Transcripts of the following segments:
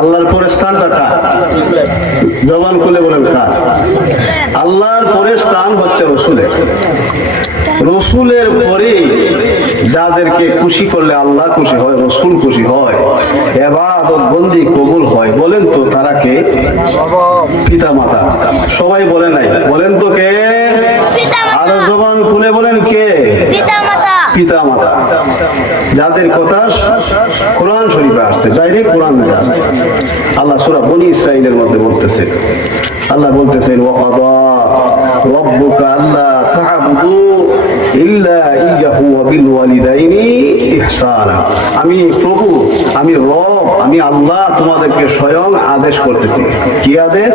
আল্লাহর পরে স্থানটা কার? জবান খুলে বলেন কার? আল্লাহর পরে স্থান হচ্ছে রসুলের। রসুলের পরে যাদেরকে খুশি করলে আল্লাহ খুশি হয়, রসুল খুশি হয়, ইবাদত বন্দি কবুল হয়, বলেন তো তারা কে? পিতা মাতা। সবাই বলে নাই, বলেন তো কে? আরো জবান খুলে বলেন কে? পিতা মাতা। যাদের কথা কোরআন শরীফে আসছে, ডাইরেক্ট কোরআন মধ্যে আসছে। আল্লাহ সূরা বনী ইসরাঈলের মধ্যে বলতেছে, আল্লাহ বলতেছেন ওয়াকাদা রাব্বুকা আল্লা তা'বুদু ইল্লা ইয়্যাহু ওয়া বিল ওয়ালিদাইনি ইহসানা। আমি প্রভু, আমি রব, আমি আল্লাহ তোমাদেরকে স্বয়ং আদেশ করতেছি। কি আদেশ?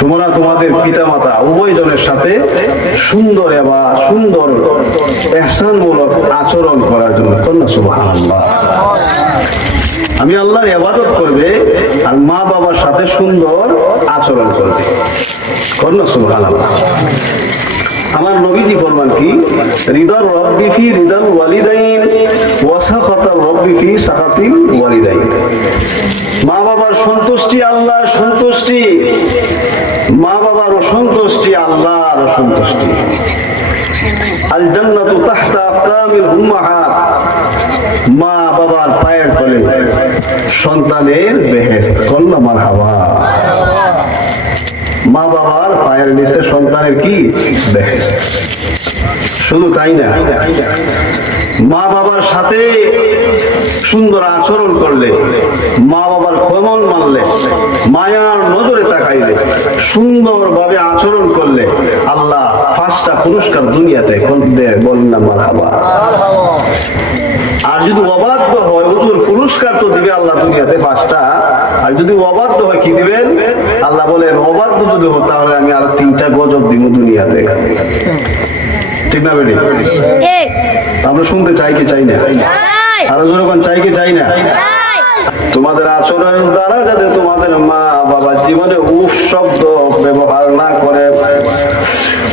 তোমরা তোমাদের পিতামাতা উভয়জনের সাথে সুন্দর এবং সুন্দর ইহসানমূলক আচরণ করার জন্য। সুবহানাল্লাহ। আমি আল্লাহর ইবাদত করবে আর মা বাবার সাথে সুন্দর আচরণ করবে। সুবহানাল্লাহ। আমার নবীজি ফরমান কি? রিদার রব্বি ফি রিদাল ওয়ালিদাইন ওয়া সাখাতার রব্বি ফি সাখাতিল ওয়ালিদাইন। মা বাবার সন্তুষ্টি আল্লাহর সন্তুষ্টি, মা বাবার অসন্তুষ্টি আল্লাহর অসন্তুষ্টি। আল জান্নাতু তাহতা আকদামিল উম্মাহাত। মা বাবার পায়ের তলে সন্তানের বেহেশত। কল্লা মারহাবা। মা বাবার পায়ের নিচে সন্তানের কি? বেহেশত। শুধু তাই না, মা বাবার সাথে সুন্দর আচরণ করলে, মা বাবার কমল মানলে, মায়ার নজরে তাকাইলে, সুন্দরভাবে আচরণ করলে আল্লাহ 5টা পুরস্কার দুনিয়াতে বলেন না মারহাবা। আর যদি অবাধ্য হয়, ওর পুরস্কার তো দিবে আল্লাহ দুনিয়াতে 5টা। আর যদি অবাধ্য হয় কি দিবেন? আল্লাহ বলেন অবাধ্য যদি হতো তাহলে আমি আর 3টা গজব দিব দুনিয়াতে। ঠিক না বেটি? আমরা শুনতে চাই কি চাই না? আরো যখন চাই কি চাই না? তোমাদের আচরণের দ্বারা যাতে তোমাদের মা বাবা জীবনে উফ শব্দ ব্যবহার না করে।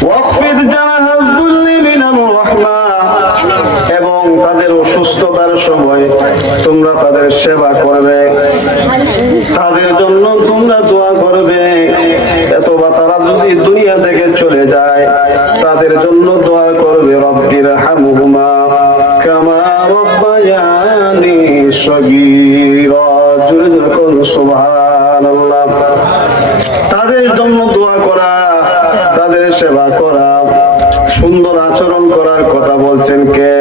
ওয়াকফিদ জানাহাল যুল্লি মিনার রাহমা। এবং তাদের অসুস্থতার সময় তোমরা তাদের সেবা করবে, তাদের জন্য তোমরা দোয়া করবে। অথবা তারা যদি দুনিয়া থেকে চলে যায় তাদের জন্য দোয়া করবে রব্বির হামহুমা কামা রাব্বায়ানি সগীরা। জোরে জোরে বলুন সুবহানাল্লাহ। তাদের জন্য দোয়া করা, তাদের সেবা করা, সুন্দর আচরণ করার কথা বলছেন কে?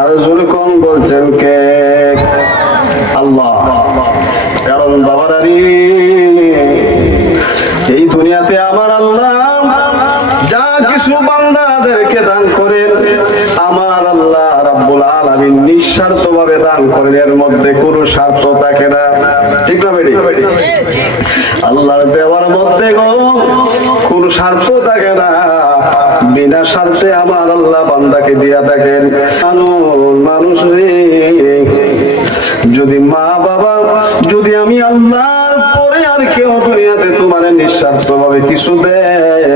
আর জোরে কোন বলছেন কে? আল্লাহ। কারণ বাবারারি, এই দুনিয়াতে আমার আল্লাহ যা কিছু বান্দাদেরকে দান করেন, আমার আল্লাহ রাব্বুল আলামিন নিঃস্বার্থভাবে দান করেন, এর মধ্যে কোনো স্বার্থ থাকে না। ঠিক না বেটি? আল্লাহর দেওয়ার মধ্যে কোনো স্বার্থ থাকে না। বিনা স্বার্থে আমার আল্লাহ বান্দাকে দিয়া থাকেন। মানুষ রে, যদি মা বাবা, যদি আমি আল্লাহর পরে আর কেউ দুনিয়াতে তোমার নিঃস্বার্থ ভাবে কিছু দেয়,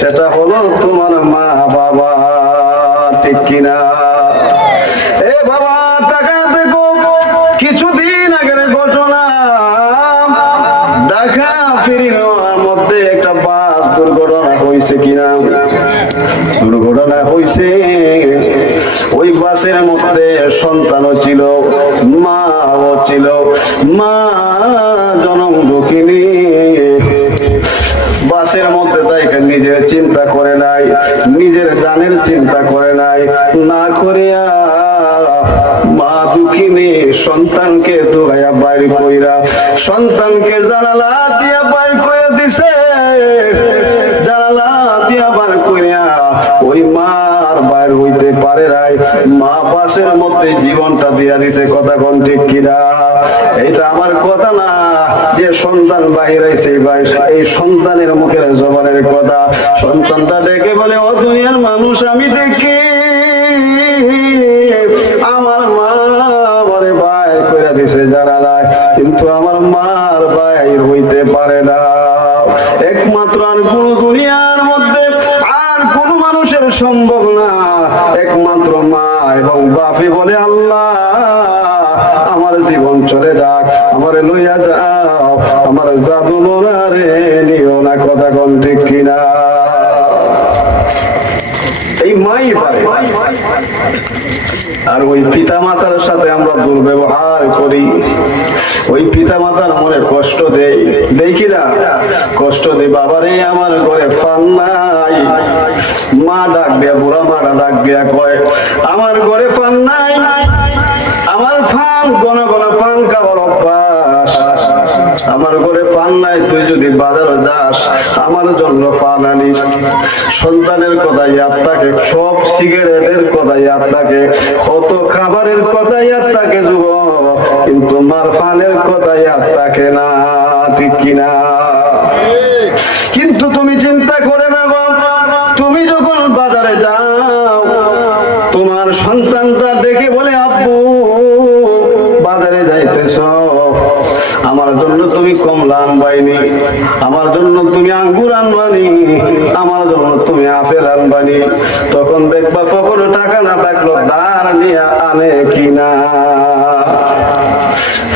সেটা হলো তোমার মা বাবা। ঠিক কিনা? এ বাবা তাকা দেখো, কিছুদিন আগের ঘটনা। ঢাকা ফেরির মধ্যে একটা বাস দুর্ঘটনা হয়েছে কিনা? দুর্ঘটনা হয়েছে। ওই বাসের মধ্যে সন্তানও ছিল, মাও ছিল। মা জনম দুঃখিনী। বাসের মধ্যে তাই নিজের চিন্তা করে নাই, নিজের জানের চিন্তা করে নাই, না করিয়া মা দুঃখিনী সন্তানকে দৌড়াইয়া বাইর কইরা, সন্তানকে জানালা দিয়া বাইর করে দিছে। জানালা দিয়া বার কইরা ওই মার বাইর হইতে পারে নাই, মা বাসের মধ্যে জীবনটা দিয়া দিছে। কথা কোন ঠিক কিনা? এটা আমার কথা না, যে সন্তান বাহির হইছে এই সন্তানের মুখের জবানের কথা। সন্তানটা ডেকে বলে, ও দুনিয়ার মানুষ, আমি দেখি আমার মা আমারে বাইর করে দিছে জানালায়, কিন্তু আমার মার বাইর হইতে পারে না। একমাত্র আর কোন দুনিয়ার মধ্যে আর কোন মানুষের সম্ভব না, একমাত্র মা এবং বাপে বলে আল্লাহ আমার জীবন চলে যাক, আমার লইয়া যাও, আমার জাদু মোনারে নিও না। কথা কোন ঠিক কিনা? এই মাই পারে। আর ওই পিতা মাতার সাথে আমরা দুর্ব্যবহার করি, ওই পিতা মাতার মনে কষ্ট দেই, দেই কিনা? কষ্ট দেই। বাবারে আমার ঘরে পান নাই, মা ডাক দিয়া, বুড়া মারা ডাক দিয়া কয় আমার ঘরে পান নাই, আমার পান ঘন ঘন পান খাবার অভ্যাস, আমার ঘরে পান নাই, তুই যদি বাজারে যাস আমার জন্য পান আনিস। সন্তানের কথা ইয়াদ থাকে, সব সিগারেটের কথা ইয়াদ থাকে, কত খাবারের কথা ইয়াদ থাকে যুবক, কিন্তু মার পানের কথা ইয়াদ থাকে না। ঠিক কিনা? কিন্তু তুমি চিন্তা করে না, তুমি যখন বাজারে যাও তোমার সন্তানটা দেখে বলে আব্বু বাজারে যাইতেছ, আমার জন্য তুমি কমলা আনবাইনি, আমার জন্য তুমি আঙ্গুর আনবানি, আমার জন্য তুমি আপেল আনবানি। তখন দেখবা কখনো টাকা না থাকলো ধার নিয়ে আনে কিনা।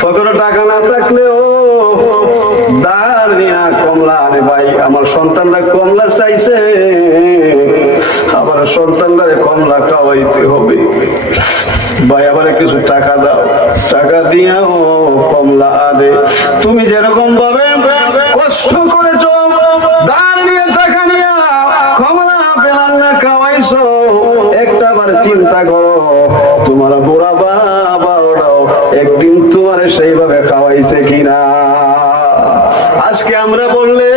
কখনো টাকা না থাকলেও ধার নিয়ে কমলা আনে। ভাই আমার সন্তানরা কমলা চাইছে, আমার সন্তানরা কমলা খাওয়াইতে হবে, ভাই আবার কিছু টাকা দাও, টাকা দিয়াও কমলা আনে। তুমি যেরকম ভাবে কষ্ট করেছ, ধার নিয়ে টাকা নিয়ে কমলা পেলাম না খাওয়াইছো, একটা বার চিন্তা করো তোমার বুড়া বাবা ওরাও একদিন তোমার সেইভাবে খাওয়াইছে কিনা। আজকে আমরা বললে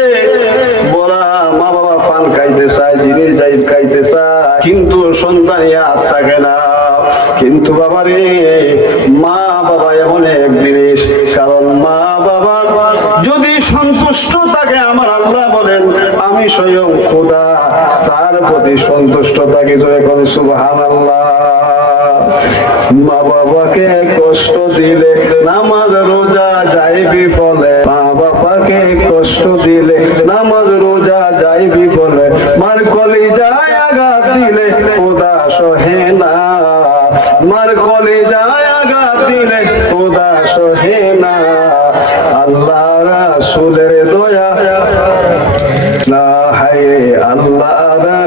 বলা মা বাবা পান খাইতে চায়, জিনিস যাই খাইতে চায়, কিন্তু সন্তান ইয়াদ থাকে না। কিন্তু বাবারে মা বাবা এমন এক জিনিস, কারণ মা বাবা যদি সন্তুষ্ট থাকে, আমার আল্লাহ বলেন আমি স্বয়ং খোদা তার প্রতি সন্তুষ্ট থাকি। যখন সুবহানাল্লাহ। মা বাবাকে কষ্ট দিলে নামাজ রোজা যাইবি বলে, মা বাবাকে কষ্ট দিলে নামাজ রোজা যাইবি বলে, মার কলিজায় আঘাত দিলে খোদা সহে না, মার কলিজায় আঘাত দিলে খোদা সহে না। আল্লাহ রাসূলের দয়া না, হায় আল্লাহ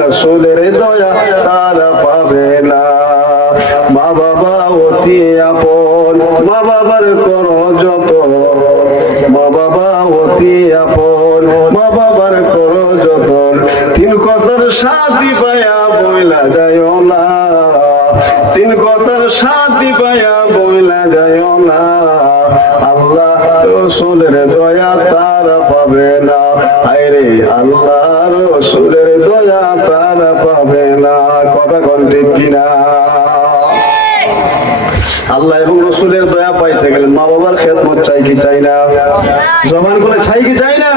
রাসূলের দয়া তারা পাবে না। মা বাবা অতি আপন, মা বাবার করো যত, মা বাবা অতি আপন, মা বাবার করো যত। তিন কথার সাথী পায়া বইলা যায় না, তিন কথার সাথী পায়া বইলা যায় না। আল্লাহ রাসূলের দয়া তারা পাবে না, আরে আল্লাহ রাসূলের দয়া তারা পাবে না। কথা কোন ঠিক কিনা? আল্লাহ এবং রাসূলের দয়া পাইতে গেলে মা বাবার খেদমত চাই কি চাই না? জবান করে চাই কি চাই না?